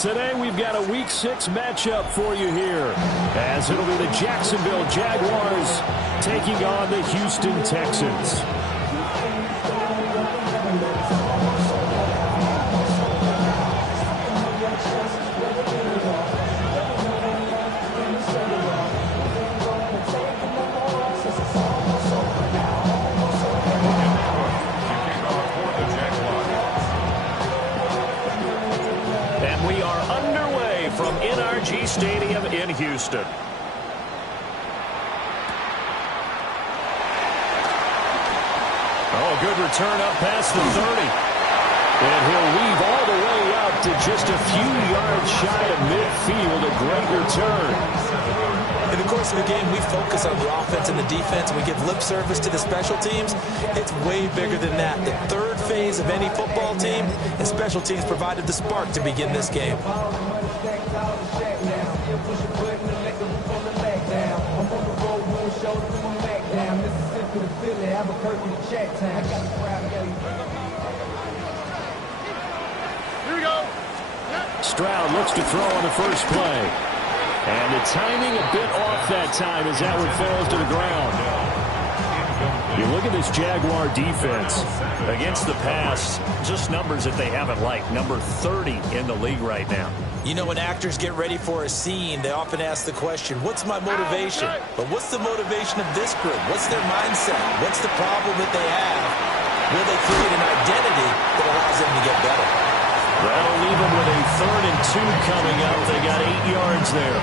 Today we've got a Week 6 matchup for you here, as it'll be the Jacksonville Jaguars taking on the Houston Texans. From NRG Stadium in Houston. Oh, good return up past the 30. And he'll weave all the way up to just a few yards shy of midfield. A great return. In the course of the game, we focus on the offense and the defense, and we give lip service to the special teams. It's way bigger than that. The third phase of any football team, and special teams provided the spark to begin this game. Here we go. Stroud looks to throw on the first play. And the timing a bit off that time as that one falls to the ground. You look at this Jaguar defense. Against the pass, just numbers that they haven't liked. Number 30 in the league right now. You know, when actors get ready for a scene, they often ask the question, what's my motivation? But what's the motivation of this group? What's their mindset? What's the problem that they have? Will they create an identity that allows them to get better? That'll leave them with a 3rd and 2 coming up. They got 8 yards there.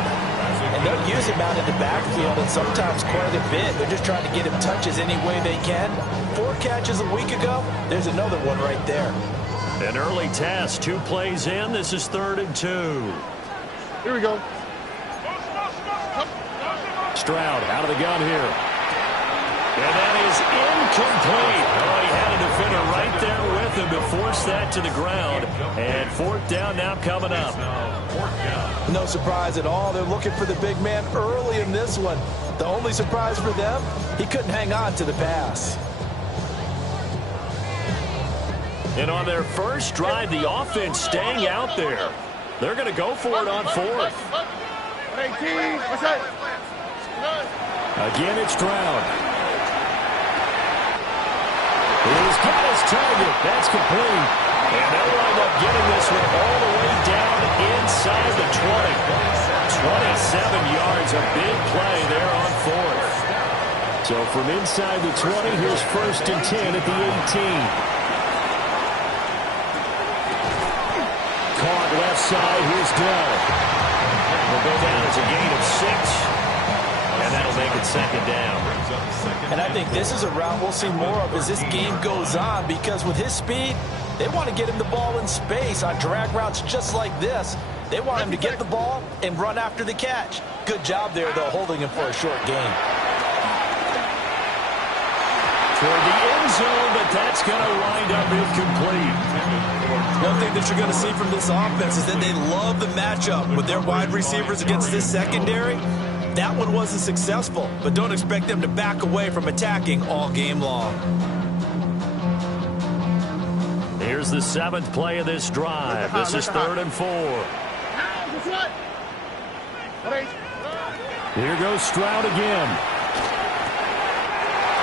And they'll use him out in the backfield and sometimes quite a bit. They're just trying to get him touches any way they can. 4 catches a week ago. There's another one right there. An early task, 2 plays in. This is 3rd and 2. Here we go. Stroud out of the gun here. And that is incomplete. Oh, he had a defender right there with him to force that to the ground. And 4th down now coming up. No surprise at all. They're looking for the big man early in this one. The only surprise for them, he couldn't hang on to the pass. And on their first drive, the offense staying out there. They're going to go for it on 4th. Again, it's Stroud. He's got his target. That's complete. And they'll wind up getting this one all the way down inside the 20. 27 yards, a big play there on 4th. So from inside the 20, here's 1st and 10 at the 18. Caught left side, here's Dell. Will go down as a gain of 6. And that'll make it 2nd down. And I think this is a route we'll see more of as this game goes on, because with his speed, they want to get him the ball in space on drag routes just like this. They want him to get the ball and run after the catch. Good job there, though, holding him for a short gain. Toward the end zone, but that's going to wind up incomplete. One thing that you're going to see from this offense is that they love the matchup with their wide receivers against this secondary. That one wasn't successful, but don't expect them to back away from attacking all game long. Here's the 7th play of this drive. This is 3rd and 4. Here goes Stroud again.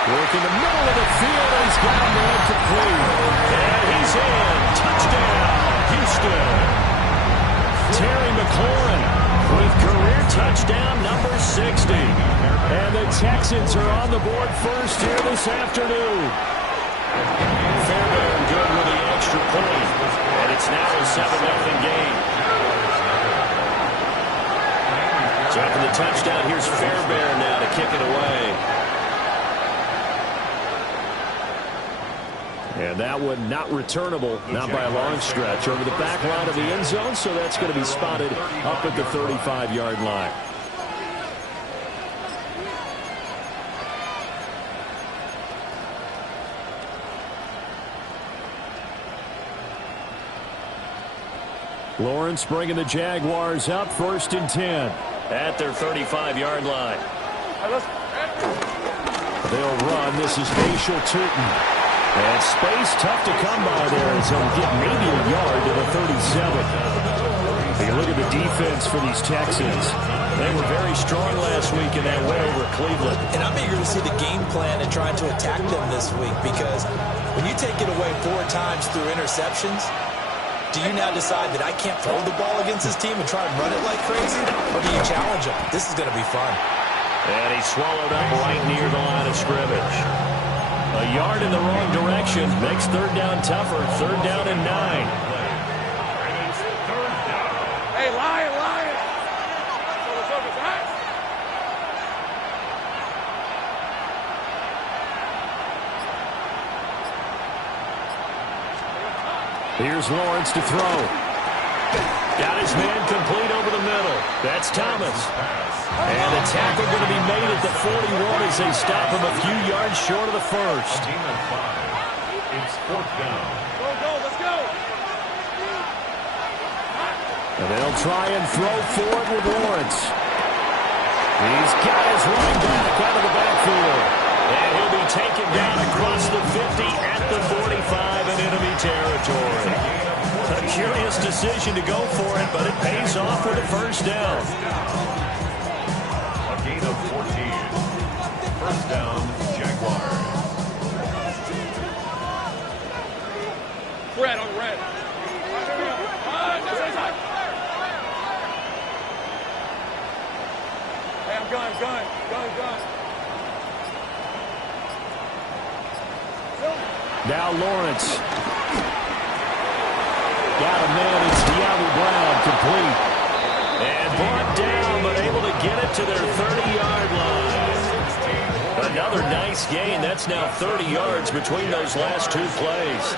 Work in the middle of the field, and he's got a man complete. And he's in. Touchdown, Houston. Terry McLaurin with career touchdown number 60. And the Texans are on the board first here this afternoon. Fairbairn good with the extra point. And it's now a 7-0 game. So after the touchdown, here's Fairbairn now to kick it away. And that one not returnable, not by a long stretch, over the back line of the end zone, so that's going to be spotted up at the 35-yard line. Lawrence bringing the Jaguars up, 1st and 10. At their 35-yard line. They'll run. This is Facial Tootin. And space tough to come by there as he'll get maybe a yard to the 37. He good defense for these Texans. They were very strong last week in that win over Cleveland. And I'm eager to see the game plan and trying to attack them this week, because when you take it away 4 times through interceptions, do you now decide that I can't throw the ball against this team and try and run it like crazy? Or do you challenge them? This is going to be fun. And he swallowed up right near the line of scrimmage. A yard in the wrong direction makes third down tougher. Third down and 9. Hey, Lion. Here's Lawrence to throw. Got his man complete over the middle. That's Thomas. And the tackle going to be made at the 41 as they stop him a few yards short of the first. It's fourth down. Go, let's go. And they'll try and throw forward with Lawrence. He's got his running back out of the backfield. And he'll be taken down across the 50 at the 45 in enemy territory. A curious decision to go for it, but it pays off with a first down. A gain of 14. First down, Jaguars. Red on red. Hey, I'm gun. Now Lawrence. Got a man. It's De'Ami Brown, complete. And brought down, but able to get it to their 30-yard line. Another nice gain. That's now 30 yards between those last 2 plays.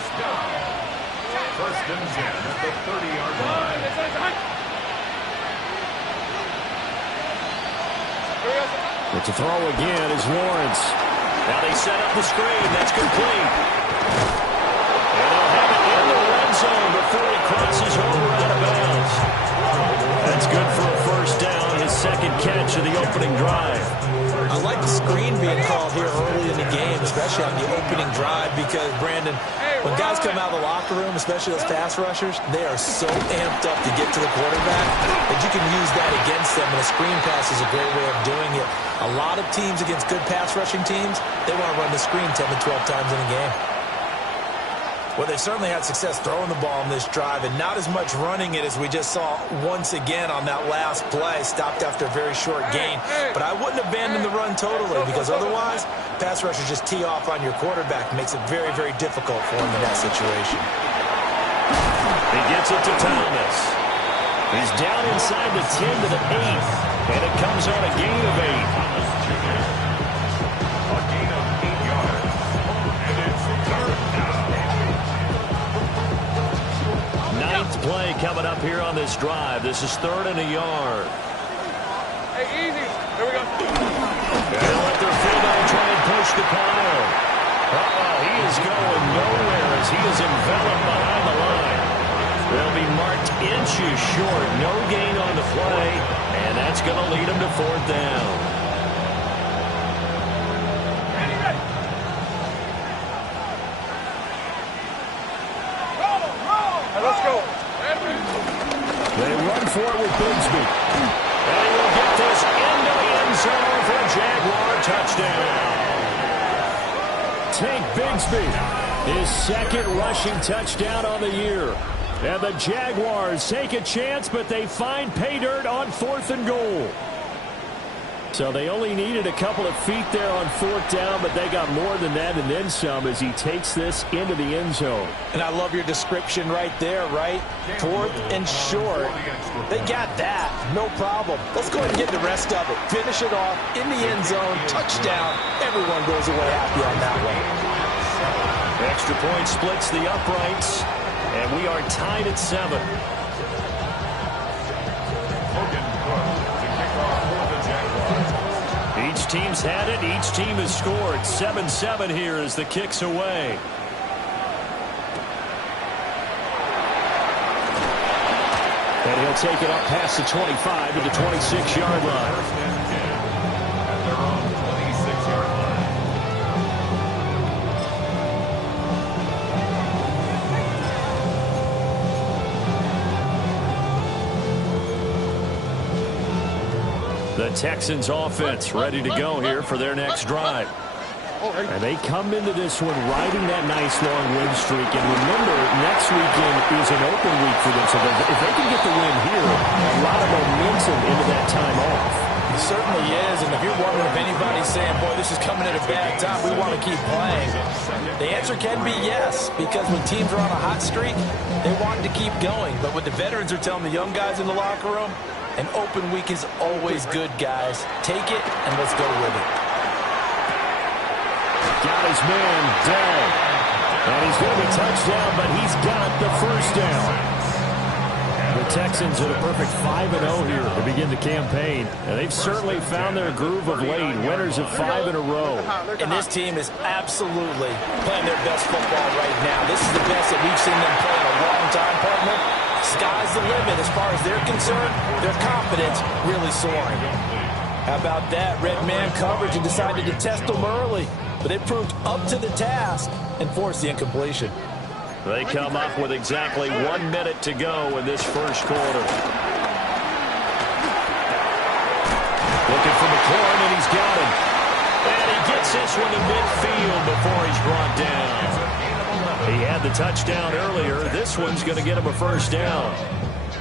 First and 10 at the 30-yard line. But to throw again is Lawrence. Now they set up the screen. That's complete. And they'll have it in the red zone before he crosses over out of bounds. That's good for a first down, his second catch of the opening drive. I like the screen being called here early in the game, especially on the opening drive, because, Brandon, when guys come out of the locker room, especially those pass rushers, they are so amped up to get to the quarterback that you can use that against them, and a screen pass is a great way of doing it. A lot of teams against good pass rushing teams, they want to run the screen 10 to 12 times in a game. Well, they certainly had success throwing the ball in this drive, and not as much running it as we just saw once again on that last play. Stopped after a very short gain. But I wouldn't abandon the run totally, because otherwise, pass rushers just tee off on your quarterback. Makes it very, very difficult for him in that situation. He gets it to Thomas. He's down inside the 10 to the 8, and it comes on a gain of 8. A gain of 8 yards. And it's third down. Ninth play coming up here on this drive. This is 3rd and a yard. Hey, easy. Here we go. They'll let their fullback try and push the pile. He is going nowhere as he is enveloped behind the line. They'll be marked inches short. No gain on the play, and that's going to lead them to 4th down. Let's go. They run for it with Bigsby. And he will get this into the end zone for a Jaguar touchdown. Tank Bigsby, his second rushing touchdown on the year. And the Jaguars take a chance, but they find pay dirt on 4th and goal. So they only needed a couple of feet there on 4th down, but they got more than that and then some as he takes this into the end zone. And I love your description right there, right? 4th and short. They got that. No problem. Let's go ahead and get the rest of it. Finish it off in the end zone. Touchdown. Everyone goes away happy on that one. Extra point splits the uprights, and we are tied at 7. Each team's had it. Each team has scored. 7-7 here as the kick's away. And he'll take it up past the 25 to the 26-yard line. The Texans offense ready to go here for their next drive. And they come into this one riding that nice long win streak. And remember, next weekend is an open week for them. So if they can get the win here, a lot of momentum into that time off. It certainly is. And if you're wondering if anybody's saying, boy, this is coming at a bad time, we want to keep playing, the answer can be yes. Because when teams are on a hot streak, they want to keep going. But what the veterans are telling the young guys in the locker room, an open week is always good, guys. Take it and let's go with it. Got his man down. And he's going to be touchdown, but he's got the first down. The Texans at a perfect 5-0 here to begin the campaign. And they've certainly found their groove of late. Winners of 5 in a row. And this team is absolutely playing their best football right now. This is the best that we've seen them play in a long time, partner. Sky's the limit as far as they're concerned. Their confidence really soaring. How about that? Red man coverage and decided to test them early. But it proved up to the task and forced the incompletion. They come up with exactly 1 minute to go in this first quarter. Looking for McLaurin, and he's got him. And he gets this one to midfield before he's brought down. He had the touchdown earlier. This one's going to get him a first down.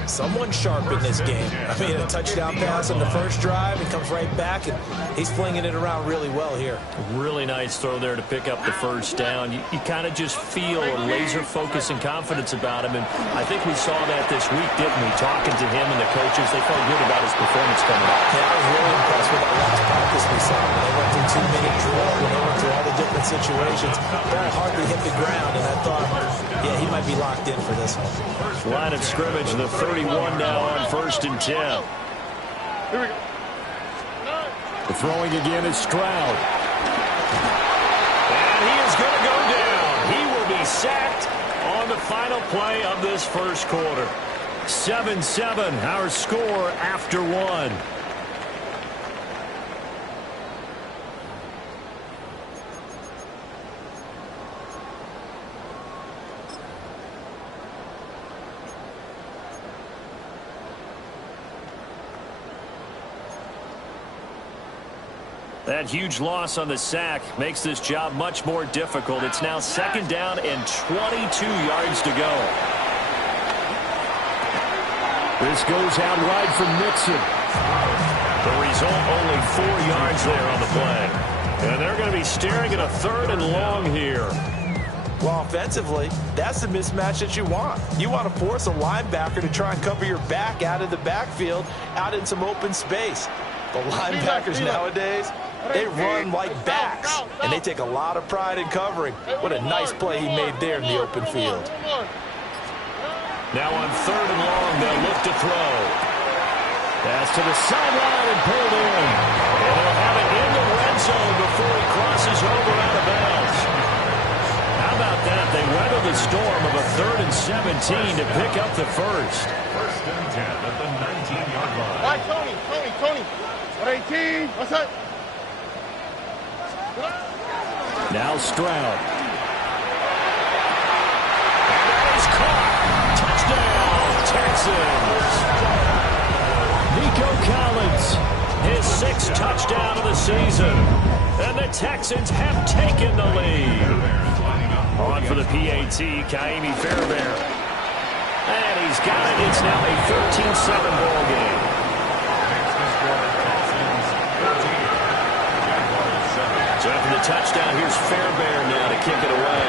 Someone sharp in this game. I mean, a touchdown pass on the first drive. He comes right back, and he's flinging it around really well here. Really nice throw there to pick up the first down. You kind of just feel a laser focus and confidence about him, and I think we saw that this week, didn't we? Talking to him and the coaches, they felt good about his performance coming up. Yeah, I was really impressed with that last practice we saw. When they went through 2-minute drill, when they went through all the different situations, ball hardly hit the ground, and I thought, yeah, he might be locked in for this one. Line of scrimmage, the 31 now on 1st and 10. Here we go. The throwing again is Stroud. And he is going to go down. He will be sacked on the final play of this first quarter. 7-7, our score after 1. That huge loss on the sack makes this job much more difficult. It's now 2nd down and 22 yards to go. This goes out wide for Mixon. The result, only 4 yards there on the play. And they're going to be staring at a 3rd and long here. Well, offensively, that's the mismatch that you want. You want to force a linebacker to try and cover your back out of the backfield, out in some open space. The linebackers nowadays, they run like backs, and they take a lot of pride in covering. What a nice play he made there in the open field. Now on 3rd and long, they'll look to throw. Pass to the sideline and pulled in. And they'll have it in the red zone before he crosses over out of bounds. How about that? They weather the storm of a 3rd and 17 to pick up the first. 1st and 10 at the 19-yard line. All right, Tony. 18. What's up? Now Stroud. And that is caught. Touchdown, Texans. Nico Collins, his 6th touchdown of the season. And the Texans have taken the lead. On for the PAT, Kaimi Fairbairn. And he's got it. It's now a 13-7 ball game. So after the touchdown, here's Fairbairn now to kick it away.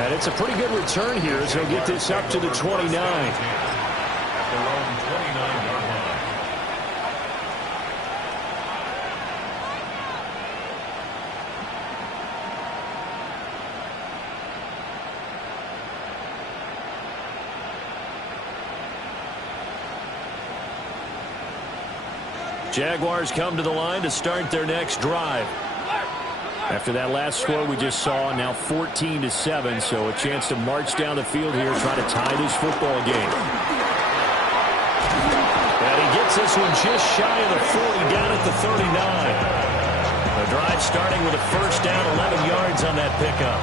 And it's a pretty good return here as he'll get this up to the 29. Jaguars come to the line to start their next drive. After that last score we just saw, now 14-7, so a chance to march down the field here, try to tie this football game. And he gets this one just shy of the 40, down at the 39. The drive starting with a first down, 11 yards on that pickup.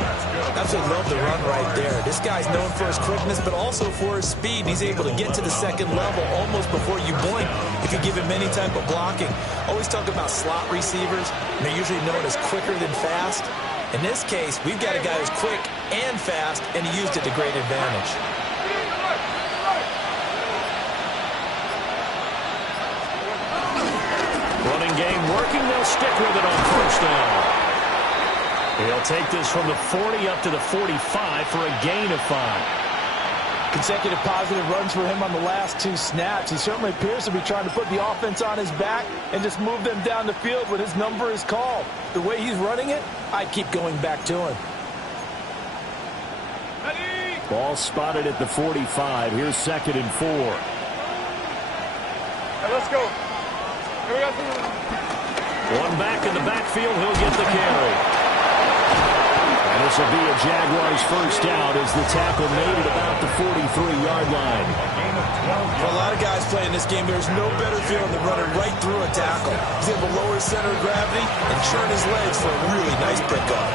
Absolutely love the run right there. This guy's known for his quickness, but also for his speed. He's able to get to the second level almost before you blink if you give him any type of blocking. Always talk about slot receivers, and they're usually known as quicker than fast. In this case, we've got a guy who's quick and fast, and he used it to great advantage. Running game working. They'll stick with it on first down. He'll take this from the 40 up to the 45 for a gain of 5. Consecutive positive runs for him on the last 2 snaps. He certainly appears to be trying to put the offense on his back and just move them down the field when his number is called. The way he's running it, I'd keep going back to him. Ball spotted at the 45. Here's 2nd and 4. Hey, let's go. Here we go. One back in the backfield. He'll get the carry. And this will be a Jaguars first down as the tackle made at about the 43-yard line. For a lot of guys playing this game, there's no better feeling than running right through a tackle. He's able to lower his center of gravity and churn his legs for a really nice pickup.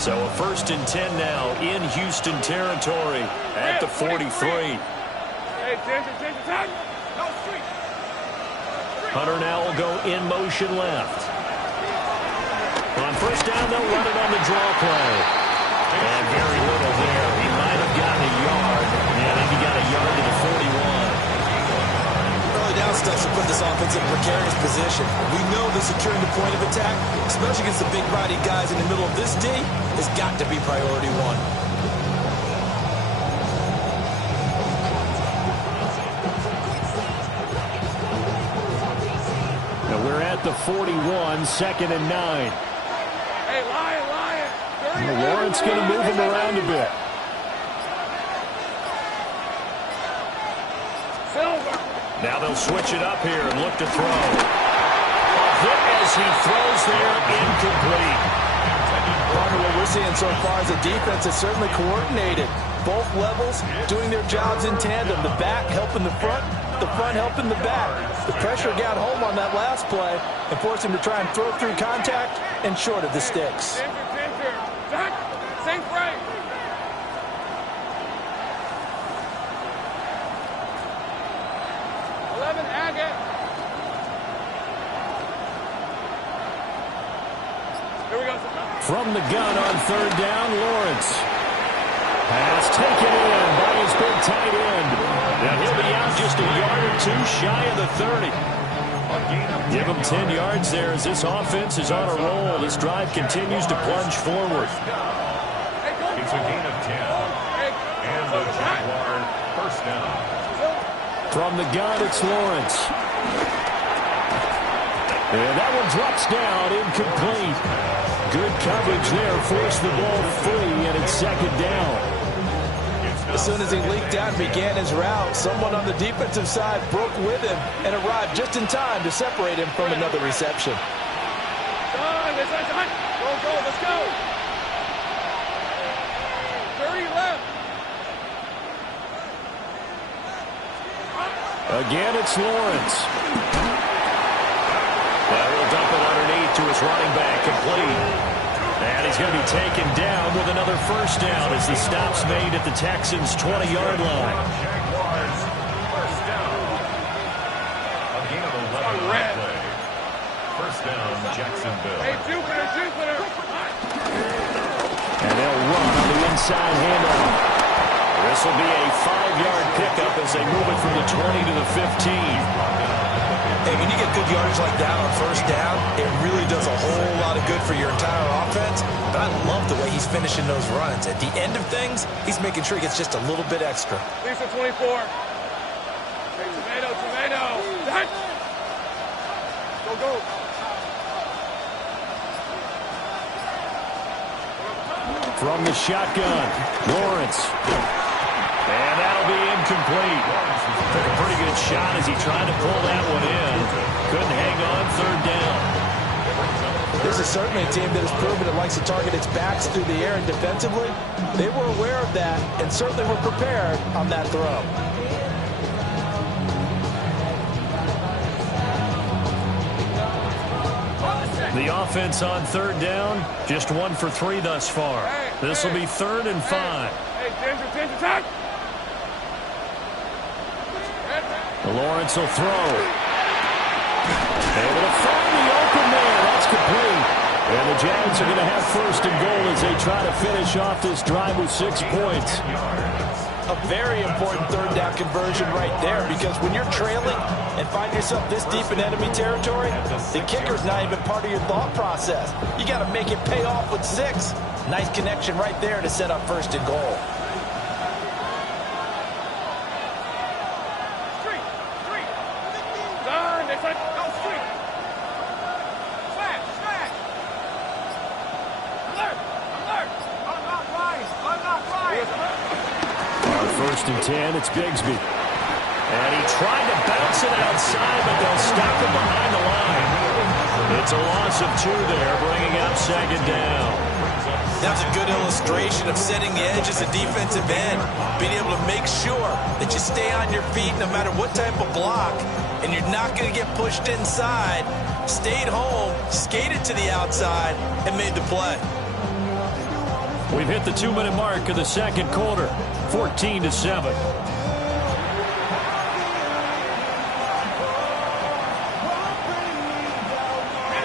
So a 1st and 10 now in Houston territory at the 43. Hunter now will go in motion left. On first down, they'll run it on the draw play. And very little there. He might have gotten a yard. Yeah, I think he got a yard to the 41. Early down stuff to put this offense in a precarious position. We know that securing the point of attack, especially against the big body guys in the middle of this D, has got to be priority 1. Now we're at the 41, 2nd and 9. Hey, Lion. Lawrence going to move him around a bit. Now they'll switch it up here and look to throw. A hit as he throws there, incomplete. What we're seeing so far is a defense that's certainly coordinated. Both levels doing their jobs in tandem. The back helping the front helping the back. The pressure got home on that last play and forced him to try and throw through contact and short of the sticks. Same frame. From the gun on 3rd down, Lawrence. Pass taken in by his big tight end. Now he'll be out just a yard or 2 shy of the 30. Give him 10 yards there as this offense is on a roll. This drive continues to plunge forward. It's a gain of 10. And the Jaguars first down. From the gun, it's Lawrence. And that one drops down, incomplete. Good coverage there, forced the ball free, and it's 2nd down. As soon as he leaked out and began his route, someone on the defensive side broke with him and arrived just in time to separate him from another reception. Go, let's go. 30 left. Again, it's Lawrence. Well, he'll dump it underneath to his running back, complete. And he's going to be taken down with another first down as the stop's made at the Texans' 20-yard line. Jaguars first down. A gain of 11 on play. First down, Jacksonville. Hey, Jupiter. And they'll run on the inside handoff. This will be a 5-yard pickup as they move it from the 20 to the 15. Hey, when you get good yardage like that on first down, it really does a whole lot of good for your entire offense. But I love the way he's finishing those runs. At the end of things, he's making sure he gets just a little bit extra. Lisa 24. Hey, tomato. Go. From the shotgun, Lawrence. And that'll be incomplete. Took a pretty good shot as he tried to pull that one in. Couldn't hang on, 3rd down. This is certainly a team that has proven it likes to target its backs through the air, and defensively, they were aware of that and certainly were prepared on that throw. The offense on third down, just 1 for 3 thus far. This will be 3rd and 5. Hey, Ginger, time! Lawrence will throw. Able to find the open man. That's complete. And the Jags are going to have 1st and goal as they try to finish off this drive with 6 points. A very important 3rd down conversion right there, because when you're trailing and find yourself this deep in enemy territory, the kicker's not even part of your thought process. You got to make it pay off with 6. Nice connection right there to set up 1st and goal. On 1st and 10, it's Bigsby. And he tried to bounce it outside, but they'll stop him behind the line. It's a loss of 2 there, bringing up 2nd down. That's a good illustration of setting the edge as a defensive end, being able to make sure that you stay on your feet no matter what type of block, and you're not going to get pushed inside. Stayed home, skated to the outside, and made the play. We've hit the 2-minute mark of the 2nd quarter, 14-7.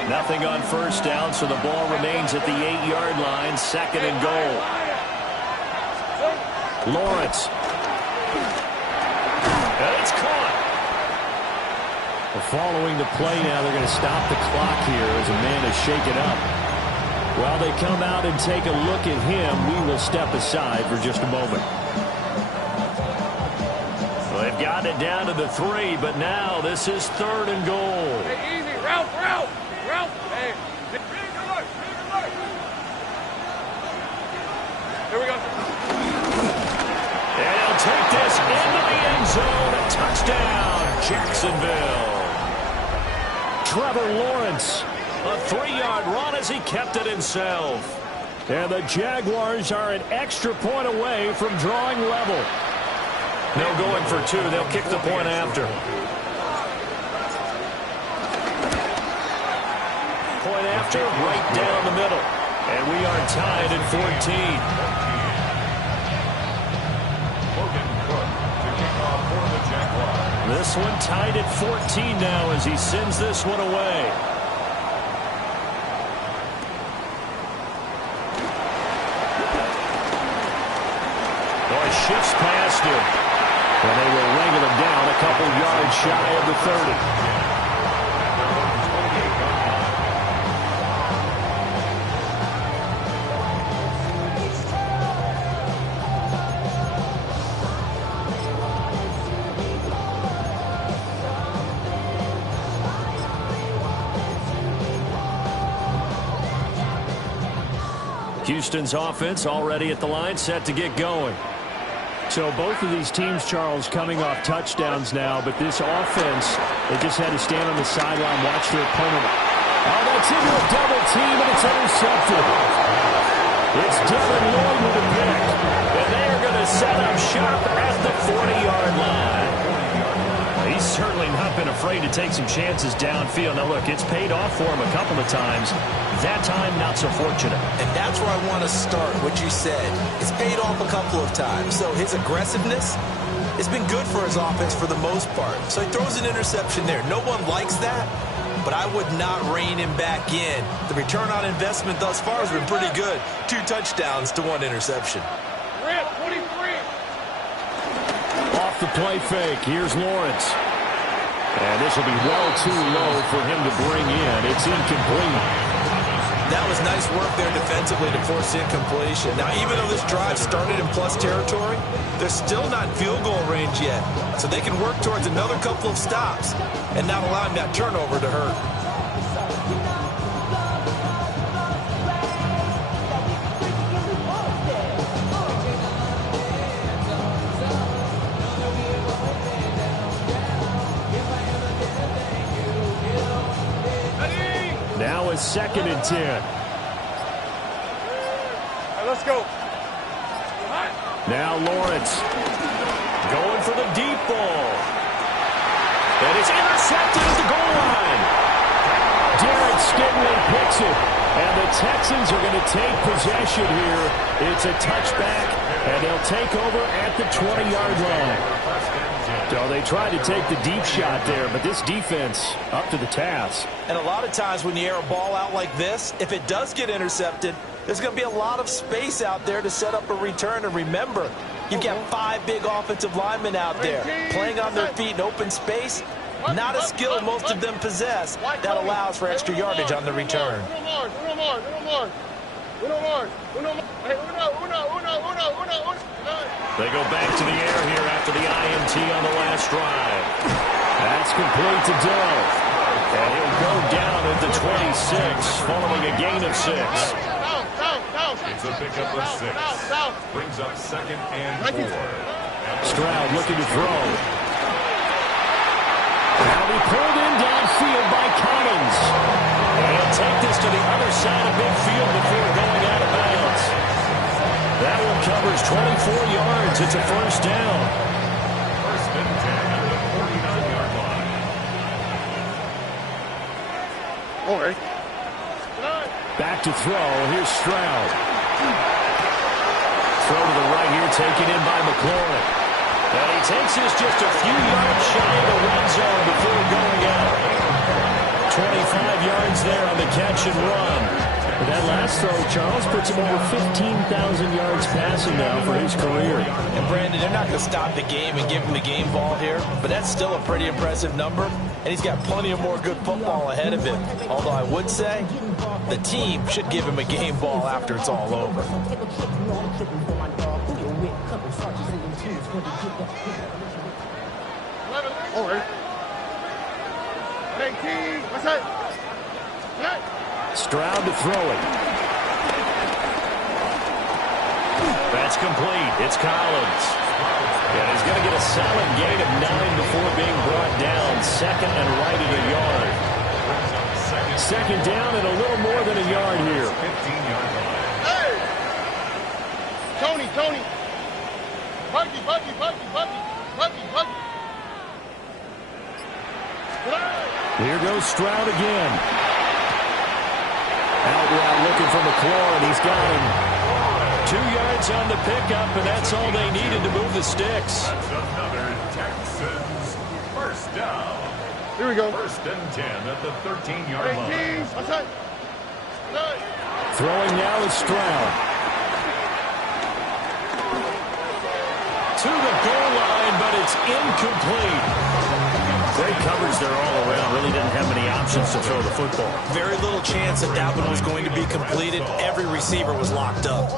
Nothing on 1st down, so the ball remains at the 8-yard line, 2nd and goal. Lawrence. And it's caught. Well, following the play now, they're going to stop the clock here as a man is shaken up. While they come out and take a look at him, we will step aside for just a moment. Well, they've got it down to the 3, but now this is 3rd and goal. Hey, easy, Ralph. Hey, here we go. And he'll take this into the end zone. A touchdown, Jacksonville. Trevor Lawrence, a 3-yard run as he kept it himself. And the Jaguars are an extra point away from drawing level. No going for 2. They'll kick the point after. Point after, right down the middle. And we are tied at 14. This one tied at 14 now as he sends this one away. Shifts past him. And they will wrangle him down a couple yards shy of the 30. Houston's offense already at the line, set to get going. So both of these teams, Charles, coming off touchdowns now, but this offense, they just had to stand on the sideline, watch their opponent. Oh, that's into a double team, and it's intercepted. It's Devin Lloyd with a pick, and they are going to set up shop at the 40-yard line. He's certainly not been afraid to take some chances downfield. Now, look, it's paid off for him a couple of times. That time, not so fortunate. And that's where I want to start, what you said. It's paid off a couple of times. So his aggressiveness has been good for his offense for the most part. So he throws an interception there. No one likes that, but I would not rein him back in. The return on investment thus far has been pretty good. 2 touchdowns to 1 interception. Rip, 23. Off the play fake, here's Lawrence. And this will be well too low for him to bring in. It's incomplete. That was nice work there defensively to force incompletion. Now, even though this drive started in plus territory, they're still not in field goal range yet. So they can work towards another couple of stops and not allowing that turnover to hurt. 2nd and 10. All right, let's go. Now Lawrence going for the deep ball. And it's intercepted at the goal line. Derek Stingley picks it. And the Texans are going to take possession here. It's a touchback, and they'll take over at the 20-yard line. So they tried to take the deep shot there, but this defense up to the task. And a lot of times when you air a ball out like this, if it does get intercepted, there's going to be a lot of space out there to set up a return. And remember, you've got 5 big offensive linemen out there playing on their feet in open space. Not a skill most of them possess that allows for extra yardage on the return. They go back to the air here after the INT on the last drive. That's complete to Dill. And he'll go down at the 26 following a gain of 6. It's a pickup of 6. Brings up 2nd and 4. Stroud looking to throw. Now be pulled in downfield by Collins. And he'll take this to the other side of midfield before going out of bounds. That one covers 24 yards. It's a first down. 1st and 10 at the 49-yard line. Okay. Back to throw. Here's Stroud. Throw to the right here, taken in by McLaurin. And he takes this just a few yards shy of the red zone before going out. 25 yards there on the catch and run. But that last throw, Charles, puts him over 15,000 yards passing now for his career. And Brandon, they're not going to stop the game and give him the game ball here, but that's still a pretty impressive number, and he's got plenty of more good football ahead of him. Although I would say the team should give him a game ball after it's all over. Over. Hey, King, what's that? Stroud to throw it. That's complete. It's Collins. And he's going to get a solid gain of 9 before being brought down. 2nd and right at a yard. 2nd down and a little more than a yard here. 15-yard line. Hey! Tony. Buggy. Here goes Stroud again. Out route looking for McLaurin. He's got him. 2 yards on the pickup, and that's all they needed to move the sticks. That's another Texans first down. Here we go. 1st and 10 at the 13-yard Hey, line. King, what's that? Throwing now is Stroud. To the goal line, but it's incomplete. Great coverage there all around. Really didn't have many options to throw the football. Very little chance that that one was going to be completed. Every receiver was locked up.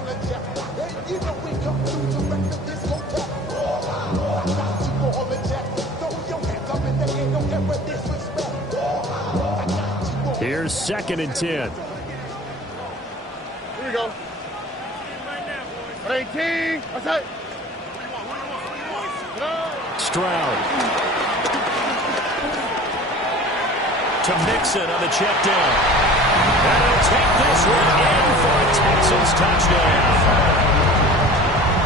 Here's 2nd and 10. Here we go. Hey, King, what's that? Stroud. To Mixon on the check down. And he'll take this one in for a Texans touchdown.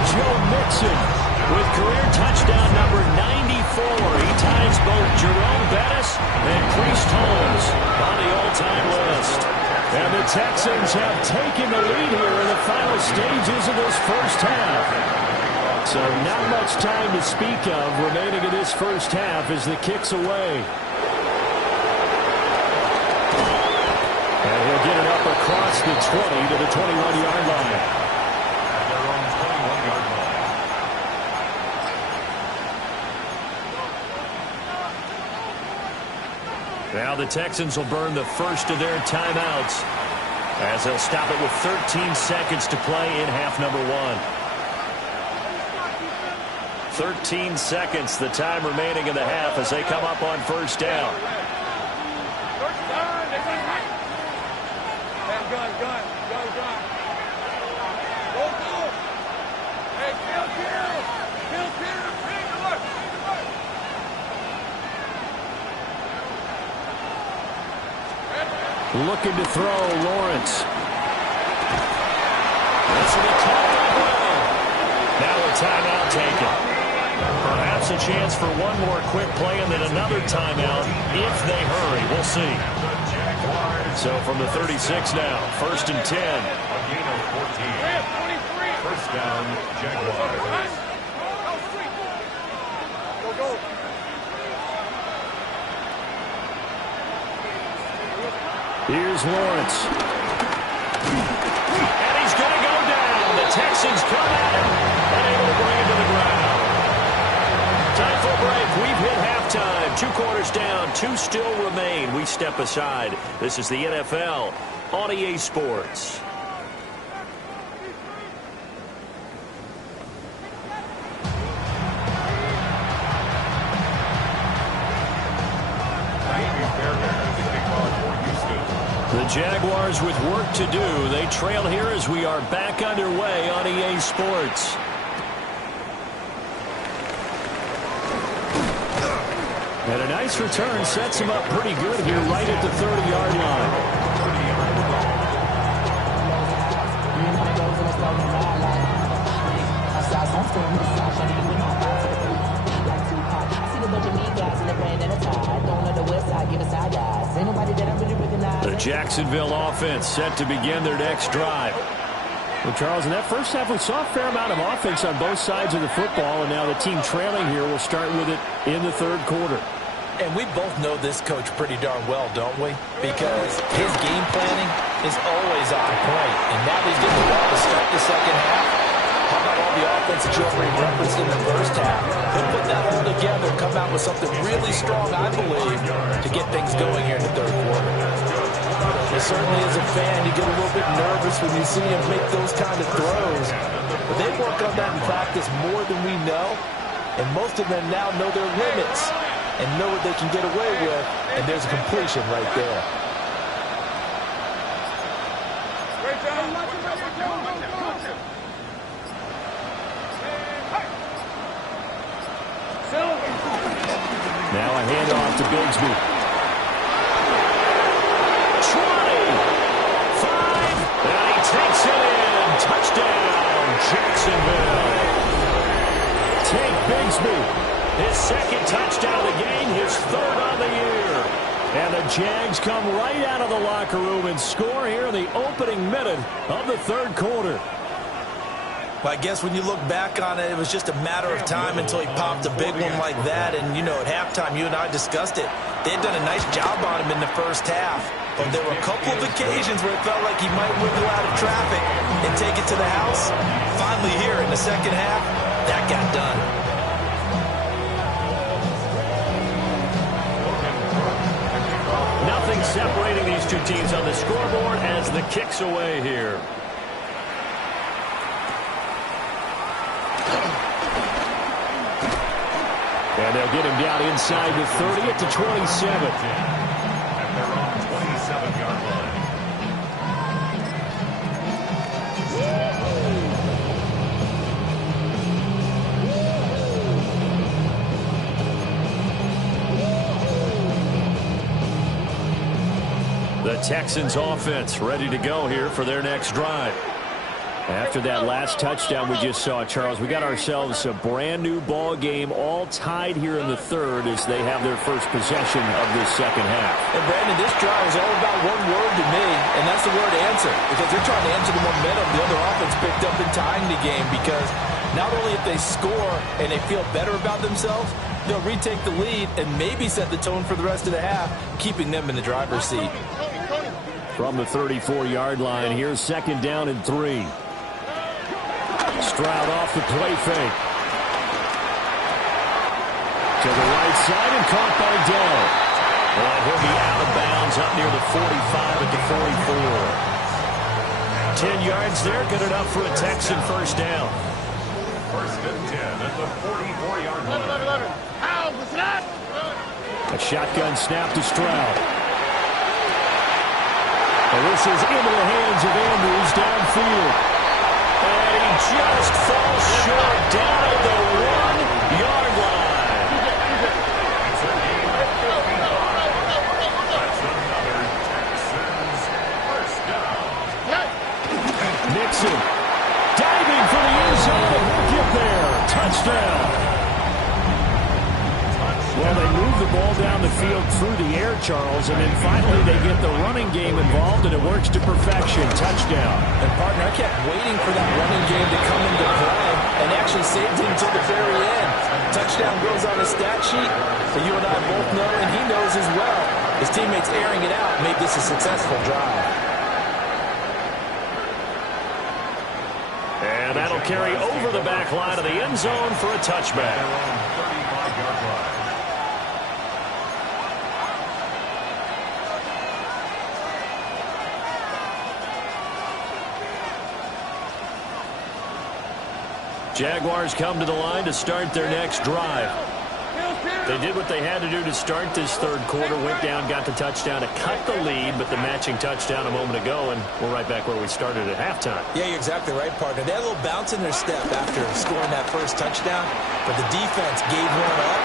Joe Mixon with career touchdown number 94. He ties both Jerome Bettis and Priest Holmes on the all-time list. And the Texans have taken the lead here in the final stages of this first half. So not much time to speak of remaining in this first half as the kick's away. And he'll get it up across the 20 to the 21-yard line. At their own 21-yard line. Now the Texans will burn the first of their timeouts as they'll stop it with 13 seconds to play in half number 1. 13 seconds, the time remaining in the half as they come up on first down. Gun. Go. Hey, kill. Bring the work. Looking to throw, Lawrence. This will be caught that way. Now a timeout taken. Perhaps a chance for one more quick play and then another timeout if they hurry. We'll see. So from the 36 now, 1st and 10. A gain of 14. First down, Jaguars. Here's Lawrence. And he's going to go down. The Texans come at him and able to bring him to the ground. Time for a break. We've hit halftime. 2 quarters down. 2 still remain. We step aside. This is the NFL on EA Sports. The Jaguars with work to do. They trail here as we are back underway on EA Sports. And a nice return sets him up pretty good here right at the 30-yard line. The Jacksonville offense set to begin their next drive. Well, Charles, in that first half, we saw a fair amount of offense on both sides of the football, and now the team trailing here will start with it in the 3rd quarter. And we both know this coach pretty darn well, don't we? Because his game planning is always on point. And now that he's getting the ball to start the second half, how about all the offense that you already referenced in the first half? He'll put that all together and come out with something really strong, I believe, to get things going here in the 3rd quarter. Well, certainly as a fan, you get a little bit nervous when you see him make those kind of throws. But they work on that in practice more than we know. And most of them now know their limits and know what they can get away with. And there's a completion right there. Now a handoff to Bigsby. 20, 5, and he takes it in. Touchdown, Jacksonville. Take Bigsby. His 2nd touchdown of the game, his 3rd on the year. And the Jags come right out of the locker room and score here in the opening minute of the 3rd quarter. Well, I guess when you look back on it, it was just a matter of time until he popped a big one like that. And, you know, at halftime, you and I discussed it. They had done a nice job on him in the first half. But there were a couple of occasions where it felt like he might wiggle out of traffic and take it to the house. Finally here in the second half, that got done. Nothing separating these 2 teams on the scoreboard as the kick's away here. And they'll get him down inside the 30 at the 27. And they're on the 27-yard line. The Texans offense ready to go here for their next drive. After that last touchdown we just saw, Charles, we got ourselves a brand new ball game, all tied here in the 3rd as they have their first possession of this second half. And Brandon, this drive is all about one word to me, and that's the word answer. Because they're trying to answer the momentum the other offense picked up in tying the game. Because not only if they score and they feel better about themselves, they'll retake the lead and maybe set the tone for the rest of the half, keeping them in the driver's seat. From the 34-yard line, here's 2nd down and 3. Stroud off the play fake. To the right side and caught by Dell. And he'll be out of bounds up near the 45 at the 44. 10 yards there, good enough for a Texan first down. 1st and 10 at the 44-yard line. A shotgun snap to Stroud. And this is into the hands of Andrews downfield. And he just falls short down at the 1-yard line. That's another Texan ball down the field through the air, Charles, and then finally they get the running game involved, and it works to perfection. Touchdown. And, partner, I kept waiting for that running game to come into play and actually saved him until the very end. Touchdown goes on his stat sheet, but you and I both know, and he knows as well, his teammates airing it out made this a successful drive. And that'll carry over the back line of the end zone for a touchback. Jaguars come to the line to start their next drive. They did what they had to do to start this third quarter, went down, got the touchdown to cut the lead, but the matching touchdown a moment ago, and we're right back where we started at halftime. Yeah, you're exactly right, partner. They had a little bounce in their step after scoring that first touchdown, but the defense gave one up,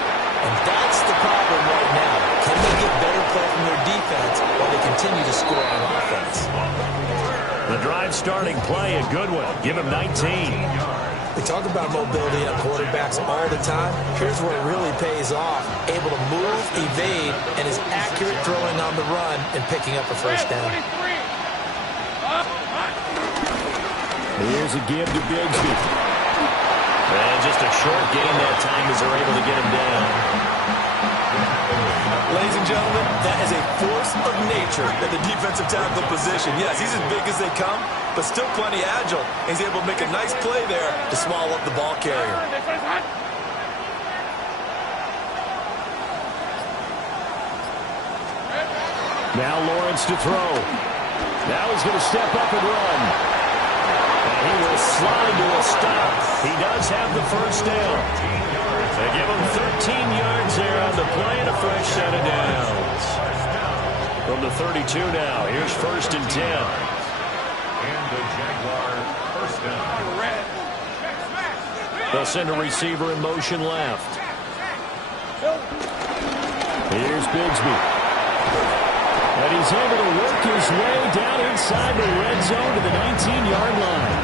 and that's the problem right now. Can they get better play from their defense while they continue to score on offense? The drive starting play, a good one. Give him 19. We talk about mobility on quarterbacks all the time. Here's where it really pays off. Able to move, evade, and is accurate throwing on the run and picking up a first down. Here's a give to Bigsby. And just a short gain that time as they're able to get him down. Ladies and gentlemen, that is a force of nature at the defensive tackle position. Yes, he's as big as they come, but still plenty agile. He's able to make a nice play there to swallow up the ball carrier. Now Lawrence to throw. Now he's going to step up and run. And he will slide to a stop. He does have the first down. They give him 13 yards there on the play and a fresh set of downs. From the 32 now, here's 1st and 10. And the Jaguar first down. They'll send a receiver in motion left. Here's Bigsby. And he's able to work his way down inside the red zone to the 19-yard line.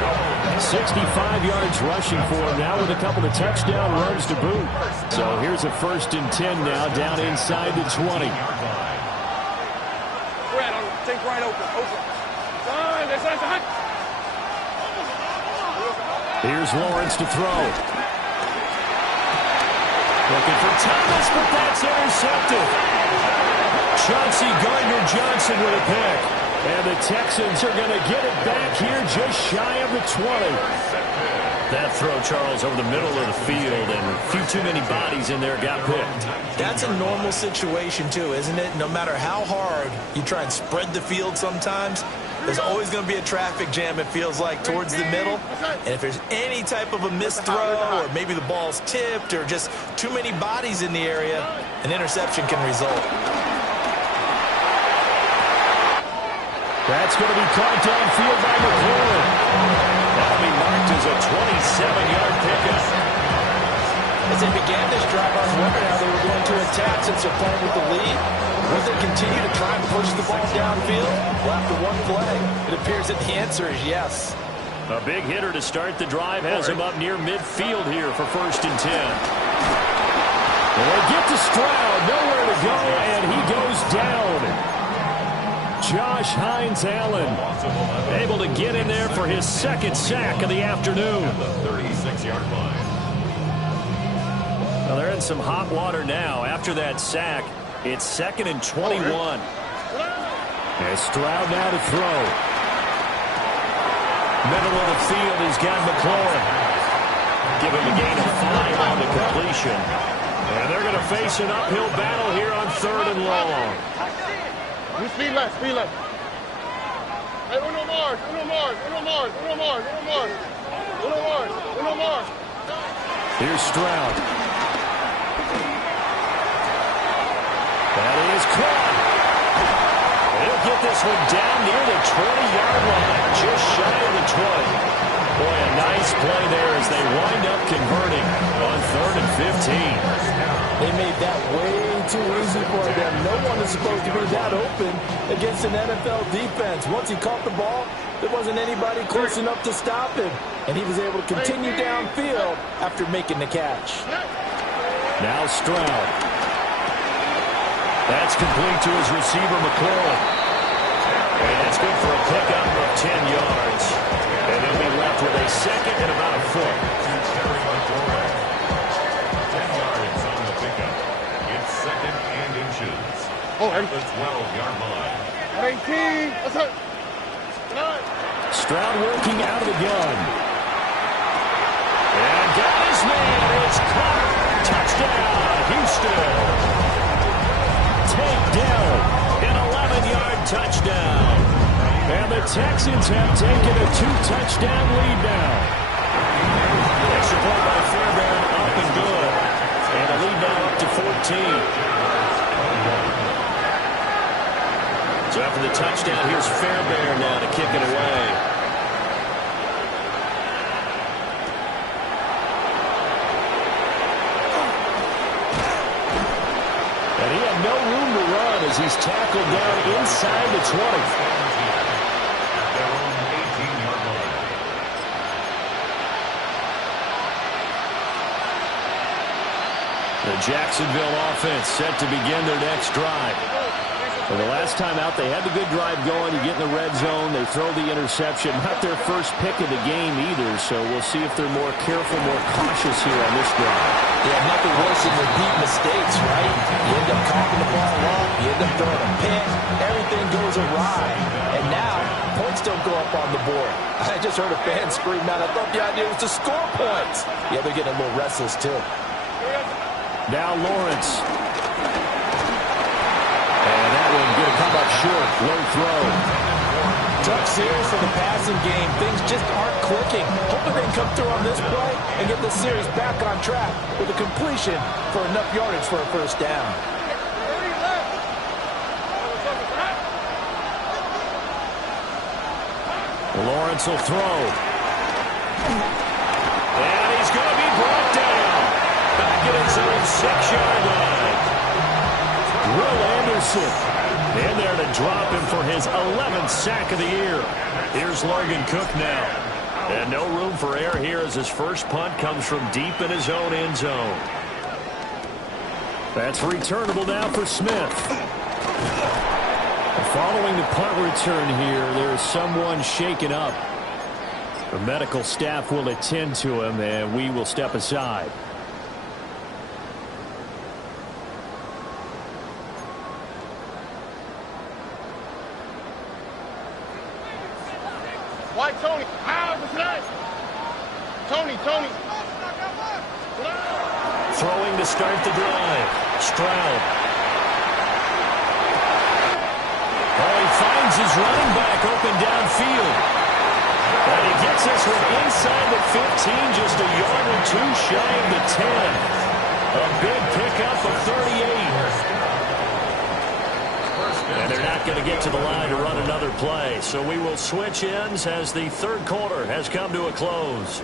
65 yards rushing for him now with a couple of touchdown runs to boot. So here's a 1st and 10 now down inside the 20. Take right open. Here's Lawrence to throw. Looking for Thomas, but that's intercepted. Chauncey Gardner-Johnson with a pick. And the Texans are going to get it back here just shy of the 20. That throw, Charles, over the middle of the field, and a few too many bodies in there got picked. That's a normal situation, too, isn't it? No matter how hard you try and spread the field sometimes, there's always going to be a traffic jam, it feels like, towards the middle. And if there's any type of a missed throw, or maybe the ball's tipped, or just too many bodies in the area, an interception can result. That's going to be caught downfield by McLaurin. That'll be marked as a 27-yard pickup. As they began this drive, I was wondering how they were going to attack since they're playing with the lead. Would they continue to try and push the ball downfield? Well, after one play, it appears that the answer is yes. A big hitter to start the drive has him up near midfield here for 1st and 10. And they get to Stroud, nowhere to go, and he goes down. Josh Hines Allen able to get in there for his 2nd sack of the afternoon. The 36-yard line. Well, they're in some hot water now. After that sack, it's 2nd and 21. And Stroud now to throw. Middle of the field, he's got McLaurin. Give him a gain of 5 on the completion. And they're going to face an uphill battle here on 3rd and long. Speed left. Hey, uno more. Here's Stroud. That is caught. He'll get this one down near the 20-yard line, just shy of the 20. Boy, a nice play there as they wind up converting on 3rd and 15. They made that way too easy for them. No one is supposed to be that open against an NFL defense. Once he caught the ball, there wasn't anybody close enough to stop him. And he was able to continue downfield after making the catch. Now Stroud. That's complete to his receiver, McLaurin. And it's good for a pickup of 10 yards. And they'll be left with a second and about a foot. 10 yards on the pickup. It's second and inches. At the 12-yard line. 18. What's up? Stroud working out of the gun. And got his man. It's caught. Touchdown, Houston. Take down an 11-yard touchdown. And the Texans have taken a 2-touchdown lead now. Extra point by Fairbairn, up and good. And the lead now up to 14. So after the touchdown, here's Fairbairn now to kick it away. And he had no room to run as he's tackled down inside the 20. Their own 18-yard line. The Jacksonville offense set to begin their next drive. For the last time out, they had the good drive going. You get in the red zone, they throw the interception. Not their first pick of the game either, so we'll see if they're more careful, more cautious here on this drive. Yeah, nothing worse than repeat mistakes, right? You end up coughing the ball off, you end up throwing a pick, everything goes awry. And now, points don't go up on the board. I just heard a fan scream out. I thought the idea was to score points. Yeah, they're getting a little restless, too. Now Lawrence. And that one going to come up short. Low throw. Tough series for the passing game. Things just aren't clicking. Hoping they can come through on this play and get the series back on track with a completion for enough yardage for a first down. Lawrence will throw. And he's going to be brought down. Back at his own 6-yard line. Will Anderson in there to drop him for his 11th sack of the year. Here's Logan Cook now. And no room for error here as his first punt comes from deep in his own end zone. That's returnable now for Smith. Following the punt return here, there is someone shaken up. The medical staff will attend to him, and we will step aside. Why, Tony? How was that? Tony. Throwing to start the drive. Stroud. Oh, he finds his running back open downfield. And he gets this one inside the 15, just a yard or two shy of the 10. A big pickup of 38. And they're not going to get to the line to run another play. So we will switch ends as the third quarter has come to a close.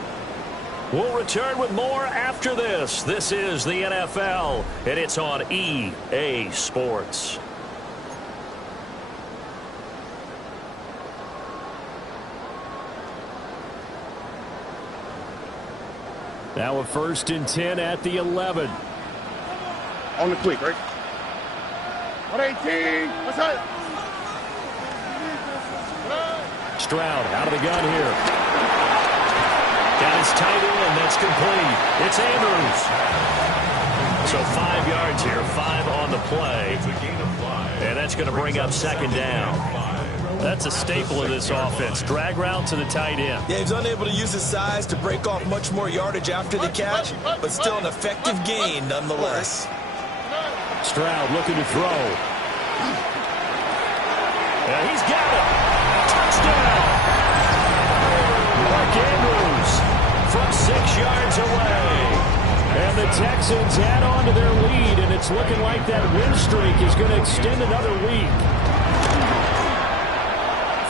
We'll return with more after this. This is the NFL, and it's on EA Sports. Now a 1st and 10 at the 11. On the quick, right? 118. What's up? Stroud out of the gun here. Got his tight end. That's complete. It's Andrews. So 5 yards here. 5 on the play. It's a gain of 5. And that's going to bring up second down. That's a staple of this offense. Drag route to the tight end. Yeah, he's unable to use his size to break off much more yardage after the catch, but still an effective gain nonetheless. Stroud looking to throw. And he's got it. Touchdown. Mark Andrews from 6 yards away. And the Texans add on to their lead, and it's looking like that win streak is going to extend another week.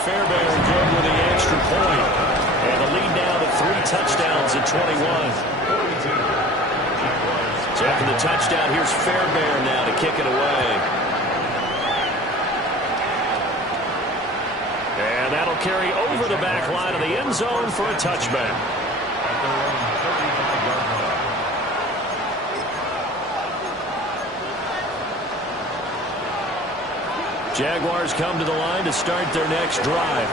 Fairbairn good with the extra point. And the lead now to 3 touchdowns at 21. So after the touchdown, here's Fairbairn now to kick it away. And that'll carry over the back line of the end zone for a touchback. At their own 35-yard line. Jaguars come to the line to start their next drive.